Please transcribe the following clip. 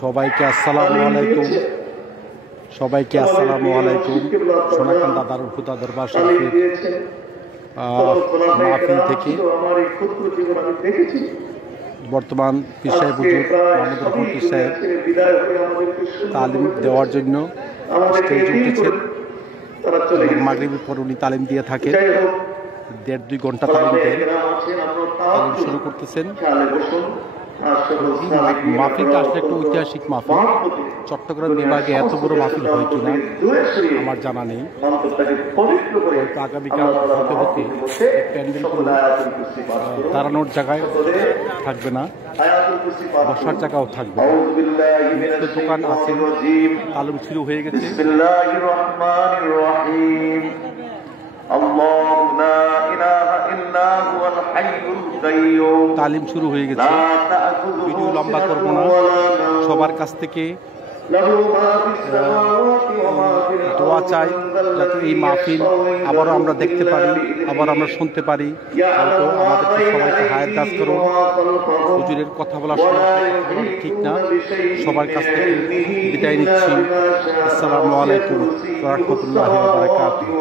সবাইকে আসসালামু আলাইকুম। সবাইকে আসসালামু আলাইকুম। সোনাকান্দা দারুল হুদা দরবার শরীফের মাহফিল থেকে বর্তমান পীর সাহেব হুজুর মাহমুদুর রহমান পীর সাহেব তালিম দেওয়ার জন্য স্টেজে উঠেছেন। মাগরিবের পর উনি তালিম দিয়ে থাকেন, 1.5-2 ঘন্টা তালিম দেন, তালিম শুরু করতেছেন। মাহফিলটা আসলে একটা ঐতিহাসিক মাহফিল। চট্টগ্রাম বিভাগে এত বড় মাহফিল হয় কিনা আমার জানা নেই। হয়তো আগামীকাল হতে হতে প্যান্ডেলগুলো দাঁড়ানোর জায়গায় থাকবে না, বসার জায়গাও থাকবে না। দোকান আছে, তালিম শুরু হয়ে গেছে। তালিম শুরু হয়ে গেছে। ভিডিও লম্বা করবো না, সবার কাছ থেকে দোয়া চাই যাতে এই মাহফিল আবারও আমরা দেখতে পারি, আবার আমরা শুনতে পারি। হয়তো আমাদেরকে সবাইকে হায়াত দাস করুন। হুজুরের কথা বলার সময় ঠিক না। সবার কাছ থেকে বিদায় নিচ্ছি। আসসালামু আলাইকুম ওয়া রাহমাতুল্লাহি ওয়া বারাকাতুহু।